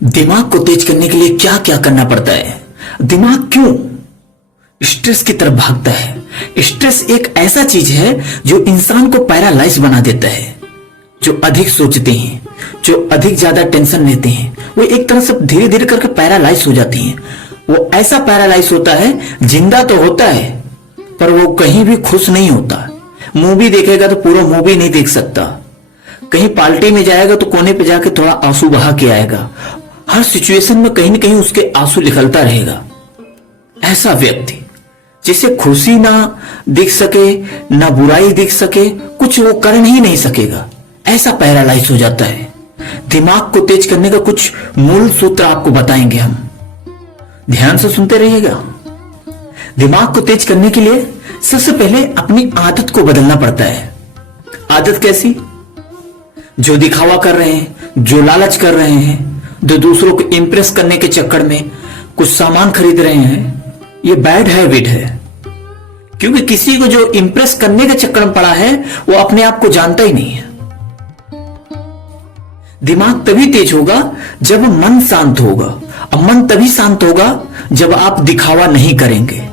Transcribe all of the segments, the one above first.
दिमाग को तेज करने के लिए क्या क्या करना पड़ता है? दिमाग क्यों स्ट्रेस की तरफ भागता है? स्ट्रेस एक ऐसा चीज है जो इंसान को पैरालाइज बना देता है। जो अधिक सोचते हैं, जो अधिक ज्यादा टेंशन लेते हैं, वो एक तरह से धीरे धीरे करके पैरालाइज हो जाती हैं। वो ऐसा पैरालाइज होता है, जिंदा तो होता है पर वो कहीं भी खुश नहीं होता। मूवी देखेगा तो पूरा मूवी नहीं देख सकता। कहीं पार्टी में जाएगा तो कोने पे जाके थोड़ा आंसू बहा के आएगा। हर सिचुएशन में कहीं ना कहीं उसके आंसू निकलता रहेगा। ऐसा व्यक्ति जिसे खुशी ना दिख सके, ना बुराई दिख सके, कुछ वो कर ही नहीं सकेगा, ऐसा पैरालाइज हो जाता है। दिमाग को तेज करने का कुछ मूल सूत्र आपको बताएंगे हम, ध्यान से सुनते रहिएगा। दिमाग को तेज करने के लिए सबसे पहले अपनी आदत को बदलना पड़ता है। आदत कैसी? जो दिखावा कर रहे हैं, जो लालच कर रहे हैं, जो दूसरों को इंप्रेस करने के चक्कर में कुछ सामान खरीद रहे हैं, ये बैड हैबिट है। क्योंकि किसी को जो इंप्रेस करने के चक्कर में पड़ा है वो अपने आप को जानता ही नहीं है। दिमाग तभी तेज होगा जब मन शांत होगा, और मन तभी शांत होगा जब आप दिखावा नहीं करेंगे।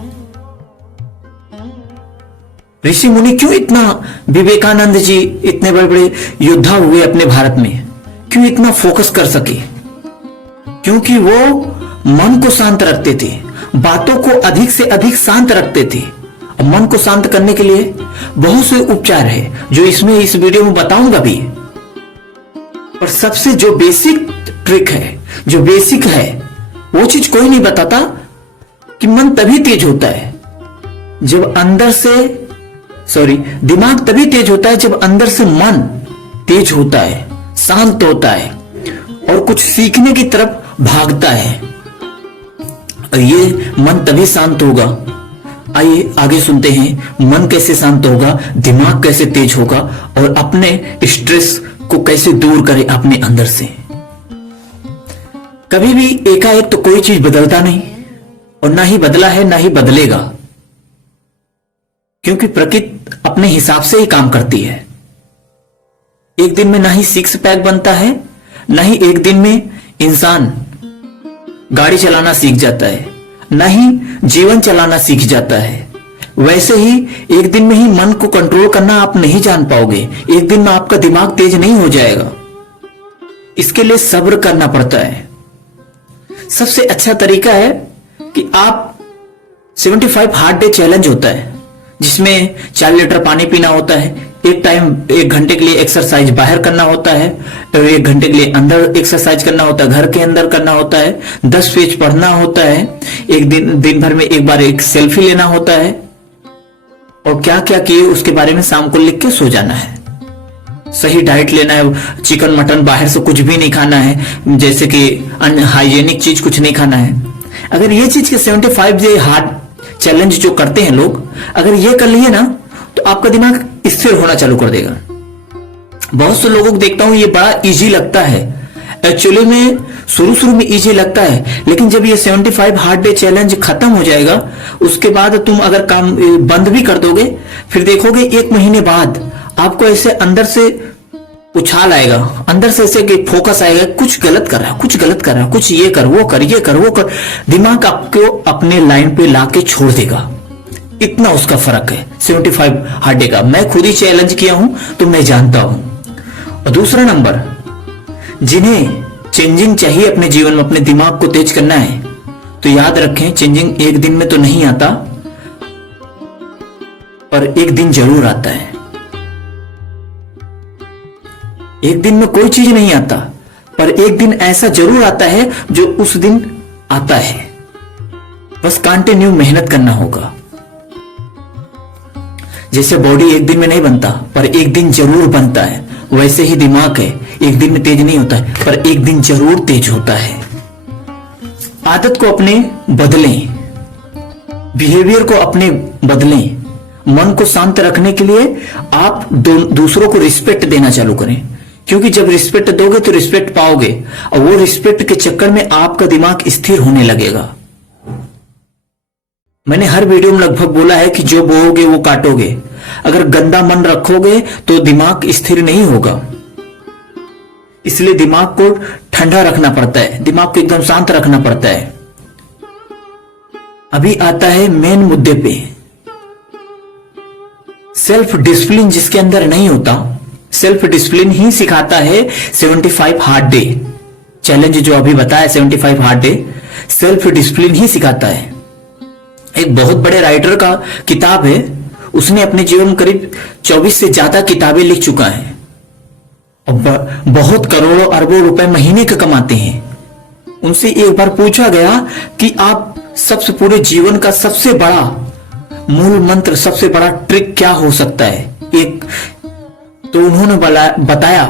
ऋषि मुनि क्यों इतना, विवेकानंद जी इतने बड़े बड़े योद्धा हुए अपने भारत में, क्यों इतना फोकस कर सके? क्योंकि वो मन को शांत रखते थे, बातों को अधिक से अधिक शांत रखते थे। और मन को शांत करने के लिए बहुत से उपचार है जो इसमें इस वीडियो में बताऊंगा भी। पर सबसे जो बेसिक ट्रिक है, जो बेसिक है, वो चीज कोई नहीं बताता कि मन तभी तेज होता है जब अंदर से, दिमाग तभी तेज होता है जब अंदर से मन तेज होता है, शांत होता है और कुछ सीखने की तरफ भागता है। और ये मन तभी शांत होगा। आइए आगे सुनते हैं, मन कैसे शांत होगा, दिमाग कैसे तेज होगा और अपने स्ट्रेस को कैसे दूर करें अपने अंदर से। कभी भी एकाएक तो कोई चीज बदलता नहीं, और ना ही बदला है ना ही बदलेगा, क्योंकि प्रकृति अपने हिसाब से ही काम करती है। एक दिन में ना ही सिक्स पैक बनता है, ना ही एक दिन में इंसान गाड़ी चलाना सीख जाता है, ना ही जीवन चलाना सीख जाता है। वैसे ही एक दिन में ही मन को कंट्रोल करना आप नहीं जान पाओगे। एक दिन में आपका दिमाग तेज नहीं हो जाएगा। इसके लिए सब्र करना पड़ता है। सबसे अच्छा तरीका है कि आप 75 हार्ड डे चैलेंज होता है, जिसमें 4 लीटर पानी पीना होता है, एक टाइम 1 घंटे के लिए एक्सरसाइज बाहर करना होता है, और 1 घंटे के लिए अंदर एक्सरसाइज करना होता है, घर के अंदर करना होता है, 10 पेज पढ़ना होता है, एक दिन भर में एक बार एक सेल्फी लेना होता है, और क्या क्या किए उसके बारे में शाम को लिख के सो जाना है। सही डाइट लेना है, चिकन मटन बाहर से कुछ भी नहीं खाना है, जैसे कि अनहाइजेनिक चीज कुछ नहीं खाना है। अगर ये चीज के 75 डे हार्ड चैलेंज जो करते हैं लोग, अगर ये कर लिए ना तो आपका दिमाग स्थिर होना चालू कर देगा। बहुत से लोगों को देखता हूं ये बड़ा इजी लगता है, एक्चुअली में शुरू में इजी लगता है, लेकिन जब ये 75 हार्ड डे चैलेंज खत्म हो जाएगा, उसके बाद तुम अगर काम बंद भी कर दोगे, फिर देखोगे 1 महीने बाद आपको ऐसे अंदर से उछाल आएगा, अंदर से ऐसे फोकस आएगा, कुछ गलत कर रहा है, कुछ गलत कर रहा है, कुछ ये कर वो कर, ये कर वो कर। दिमाग आपको अपने लाइन पे लाके छोड़ देगा। इतना उसका फर्क है 75 हार्ड डे का। मैं खुद ही चैलेंज किया हूं तो मैं जानता हूं। और दूसरा नंबर, जिन्हें चेंजिंग चाहिए अपने जीवन में, अपने दिमाग को तेज करना है, तो याद रखें चेंजिंग एक दिन में तो नहीं आता, पर एक दिन जरूर आता है। एक दिन में कोई चीज नहीं आता, पर एक दिन ऐसा जरूर आता है जो उस दिन आता है। बस कंटिन्यू मेहनत करना होगा। जैसे बॉडी एक दिन में नहीं बनता पर एक दिन जरूर बनता है, वैसे ही दिमाग है, एक दिन में तेज नहीं होता है पर एक दिन जरूर तेज होता है। आदत को अपने बदलें, बिहेवियर को अपने बदलें। मन को शांत रखने के लिए आप दूसरों को रिस्पेक्ट देना चालू करें, क्योंकि जब रिस्पेक्ट दोगे तो रिस्पेक्ट पाओगे, और वो रिस्पेक्ट के चक्कर में आपका दिमाग स्थिर होने लगेगा। मैंने हर वीडियो में लगभग बोला है कि जो बोओगे वो काटोगे। अगर गंदा मन रखोगे तो दिमाग स्थिर नहीं होगा। इसलिए दिमाग को ठंडा रखना पड़ता है, दिमाग को एकदम शांत रखना पड़ता है। अभी आता है मेन मुद्दे पे। सेल्फ डिसिप्लिन जिसके अंदर नहीं होता, सेल्फ डिसिप्लिन ही सिखाता है 75 हार्ड डे चैलेंज जो अभी बताया, 75 हार्ड डे सेल्फ डिसिप्लिन ही सिखाता है। एक बहुत बड़े राइटर का किताब है, उसने अपने जीवन में करीब 24 से ज्यादा किताबें लिख चुका है और बहुत करोड़ों अरबों रुपए महीने का कमाते हैं। उनसे एक बार पूछा गया कि आप सबसे पूरे जीवन का सबसे बड़ा मूल मंत्र, सबसे बड़ा ट्रिक क्या हो सकता है एक, तो उन्होंने बताया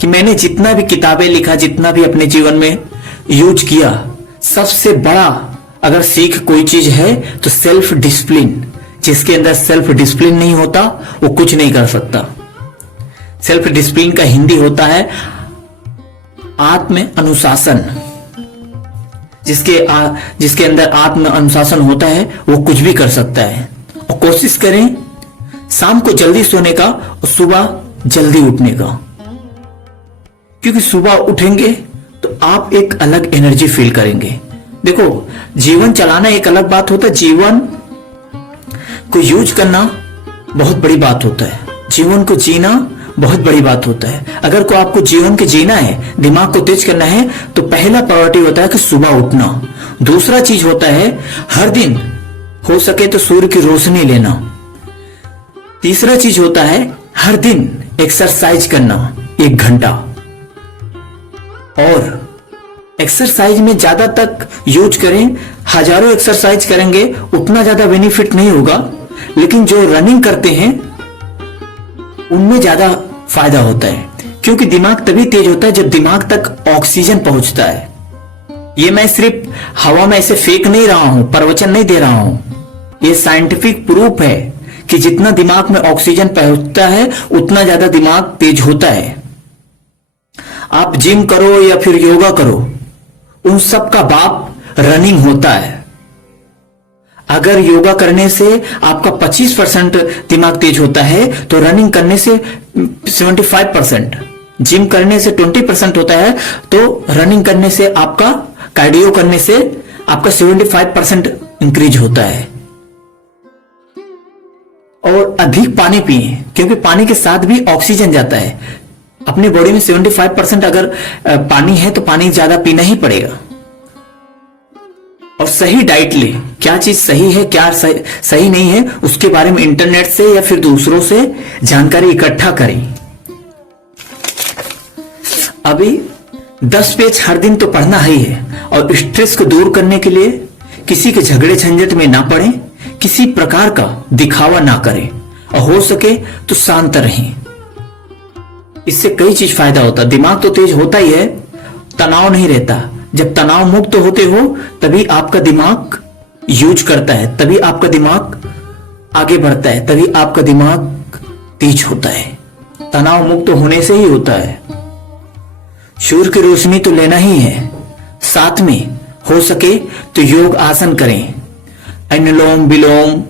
कि मैंने जितना भी किताबें लिखा, जितना भी अपने जीवन में यूज किया, सबसे बड़ा अगर सीख कोई चीज है तो सेल्फ डिसिप्लिन। जिसके अंदर सेल्फ डिसिप्लिन नहीं होता वो कुछ नहीं कर सकता। सेल्फ डिसिप्लिन का हिंदी होता है आत्म अनुशासन। जिसके अंदर आत्म अनुशासन होता है वो कुछ भी कर सकता है। और कोशिश करें शाम को जल्दी सोने का और सुबह जल्दी उठने का, क्योंकि सुबह उठेंगे तो आप एक अलग एनर्जी फील करेंगे। देखो, जीवन चलाना एक अलग बात होता है, जीवन को यूज करना बहुत बड़ी बात होता है, जीवन को जीना बहुत बड़ी बात होता है। अगर को आपको जीवन के जीना है, दिमाग को तेज करना है, तो पहला प्रायोरिटी होता है कि सुबह उठना। दूसरा चीज होता है हर दिन हो सके तो सूर्य की रोशनी लेना। तीसरा चीज होता है हर दिन एक्सरसाइज करना 1 घंटा। और एक्सरसाइज में ज्यादा तक यूज करें, हजारों एक्सरसाइज करेंगे उतना ज्यादा बेनिफिट नहीं होगा, लेकिन जो रनिंग करते हैं उनमें ज्यादा फायदा होता है, क्योंकि दिमाग तभी तेज होता है जब दिमाग तक ऑक्सीजन पहुंचता है। ये मैं सिर्फ हवा में ऐसे फेंक नहीं रहा हूं, प्रवचन नहीं दे रहा हूं, ये साइंटिफिक प्रूफ है कि जितना दिमाग में ऑक्सीजन पहुंचता है उतना ज्यादा दिमाग तेज होता है। आप जिम करो या फिर योगा करो, उन सब का बाप रनिंग होता है। अगर योगा करने से आपका 25% दिमाग तेज होता है तो रनिंग करने से 75%, जिम करने से 20% होता है तो रनिंग करने से आपका, कार्डियो करने से आपका 75% इंक्रीज होता है। और अधिक पानी पिए, क्योंकि पानी के साथ भी ऑक्सीजन जाता है। अपनी बॉडी में 75% अगर पानी है तो पानी ज्यादा पीना ही पड़ेगा। और सही डाइट ले, क्या चीज सही है क्या सही नहीं है उसके बारे में इंटरनेट से या फिर दूसरों से जानकारी इकट्ठा करें। अभी 10 पेज हर दिन तो पढ़ना ही है, और स्ट्रेस को दूर करने के लिए किसी के झगड़े झंझट में ना पड़े, किसी प्रकार का दिखावा ना करें, और हो सके तो शांत रहें। इससे कई चीज फायदा होता है। दिमाग तो तेज होता ही है, तनाव नहीं रहता। जब तनाव मुक्त होते हो तभी आपका दिमाग यूज करता है, तभी आपका दिमाग आगे बढ़ता है, तभी आपका दिमाग तेज होता है। तनाव मुक्त होने से ही होता है। सूर्य की रोशनी तो लेना ही है, साथ में हो सके तो योग आसन करें, अनुलोम विलोम,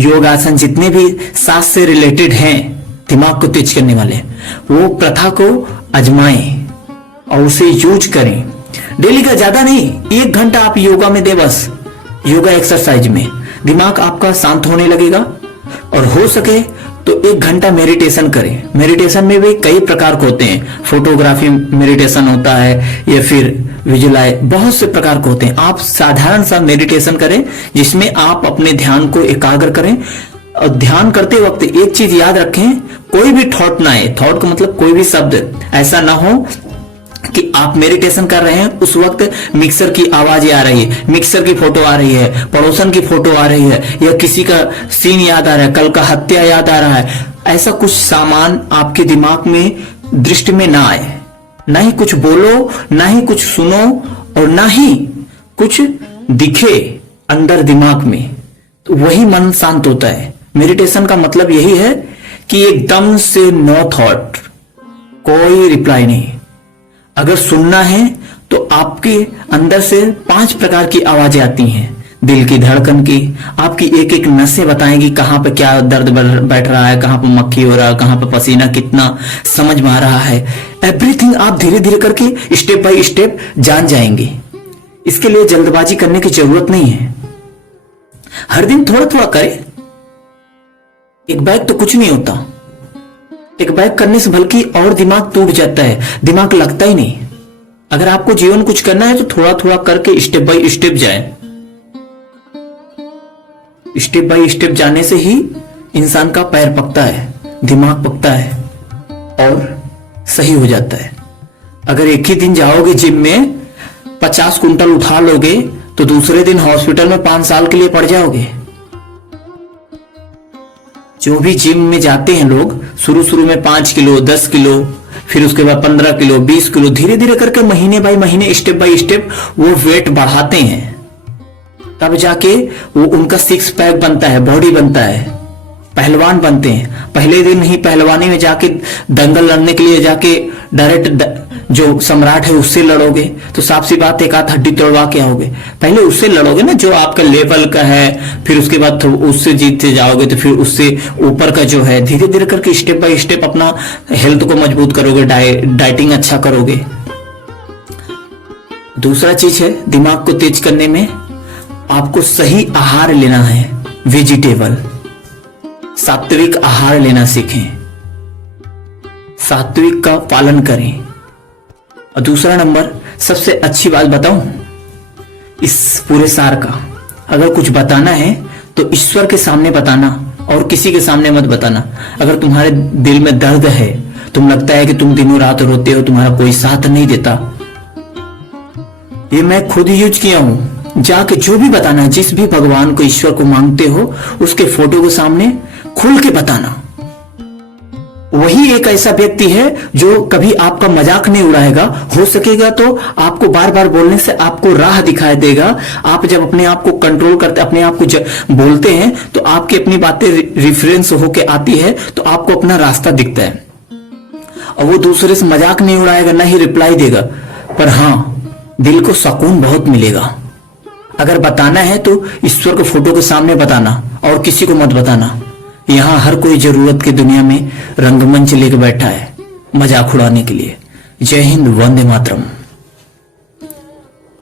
योग आसन जितने भी सांस से रिलेटेड हैं दिमाग को तेज करने वाले, वो प्रथा को आजमाएं और उसे यूज करें। डेली का ज्यादा नहीं, 1 घंटा आप योगा में दे, बस योगा एक्सरसाइज में दिमाग आपका शांत होने लगेगा। और हो सके तो 1 घंटा मेडिटेशन करें। मेडिटेशन में भी कई प्रकार के होते हैं, फोटोग्राफी मेडिटेशन होता है या फिर विजुअलाइज, बहुत से प्रकार के होते हैं। आप साधारण सा मेडिटेशन करें जिसमें आप अपने ध्यान को एकाग्र करें। और ध्यान करते वक्त एक चीज याद रखें, कोई भी थॉट ना आए। थॉट का मतलब कोई भी शब्द ऐसा ना हो कि आप मेडिटेशन कर रहे हैं उस वक्त मिक्सर की आवाज आ रही है, मिक्सर की फोटो आ रही है, पड़ोसन की फोटो आ रही है, या किसी का सीन याद आ रहा है, कल का हत्या याद आ रहा है। ऐसा कुछ सामान आपके दिमाग में दृष्टि में ना आए। ना ही कुछ बोलो, ना ही कुछ सुनो, और ना ही कुछ दिखे अंदर दिमाग में, तो वही मन शांत होता है। मेडिटेशन का मतलब यही है कि एकदम से नो थॉट, कोई रिप्लाई नहीं। अगर सुनना है तो आपके अंदर से 5 प्रकार की आवाजें आती हैं। दिल की धड़कन की, आपकी एक एक नसें बताएंगी कहां पे क्या दर्द बैठ रहा है, कहां पे मक्खी हो रहा है, कहां पे पसीना कितना समझ में आ रहा है। एवरीथिंग आप धीरे धीरे करके स्टेप बाय स्टेप जान जाएंगे। इसके लिए जल्दबाजी करने की जरूरत नहीं है। हर दिन थोड़ा थोड़ा करें। एक बैग तो कुछ नहीं होता। एक बैग करने से बल्कि और दिमाग टूट जाता है, दिमाग लगता ही नहीं। अगर आपको जीवन कुछ करना है तो थोड़ा थोड़ा करके स्टेप बाय स्टेप जाए। स्टेप बाय स्टेप जाने से ही इंसान का पैर पकता है, दिमाग पकता है और सही हो जाता है। अगर एक ही दिन जाओगे जिम में 50 कुंटल उठा लोगे तो दूसरे दिन हॉस्पिटल में 5 साल के लिए पड़ जाओगे। जो भी जिम में जाते हैं लोग, शुरू में 5 किलो, 10 किलो, फिर उसके बाद 15 किलो, 20 किलो, धीरे धीरे करके महीने बाय महीने स्टेप बाय स्टेप वो वेट बढ़ाते हैं। तब जाके वो उनका 6 पैक बनता है, बॉडी बनता है, पहलवान बनते हैं। पहले दिन ही पहलवानी में जाके दंगल लड़ने के लिए जाके डायरेक्ट जो सम्राट है उससे लड़ोगे तो साफ सी बात एक आध हड्डी तोड़वा के आओगे। पहले उससे लड़ोगे ना जो आपका लेवल का है, फिर उसके बाद उससे जीतते जाओगे तो फिर उससे ऊपर का जो है, धीरे धीरे करके स्टेप बाय स्टेप अपना हेल्थ को मजबूत करोगे, डाइटिंग अच्छा करोगे। दूसरा चीज है दिमाग को तेज करने में, आपको सही आहार लेना है, वेजिटेबल, सात्विक आहार लेना सीखें, सात्विक का पालन करें। और दूसरा नंबर, सबसे अच्छी बात बताऊं इस पूरे सार का, अगर कुछ बताना है तो ईश्वर के सामने बताना और किसी के सामने मत बताना। अगर तुम्हारे दिल में दर्द है, तुम लगता है कि तुम दिनों रात रोते हो, तुम्हारा कोई साथ नहीं देता, ये मैं खुद यूज किया हूं। जाके जो भी बताना है, जिस भी भगवान को, ईश्वर को मांगते हो, उसके फोटो के सामने खुल के बताना। वही एक ऐसा व्यक्ति है जो कभी आपका मजाक नहीं उड़ाएगा। हो सकेगा तो आपको बार बार बोलने से आपको राह दिखाई देगा। आप जब अपने आप को कंट्रोल करते, अपने आप को बोलते हैं तो आपकी अपनी बातें रिफरेंस होके आती है, तो आपको अपना रास्ता दिखता है। और वो दूसरे से मजाक नहीं उड़ाएगा, ना ही रिप्लाई देगा, पर हाँ दिल को सुकून बहुत मिलेगा। अगर बताना है तो ईश्वर को फोटो के सामने बताना और किसी को मत बताना। यहां हर कोई जरूरत की दुनिया में रंगमंच लेके बैठा है मजाक उड़ाने के लिए। जय हिंद, वंदे मातरम।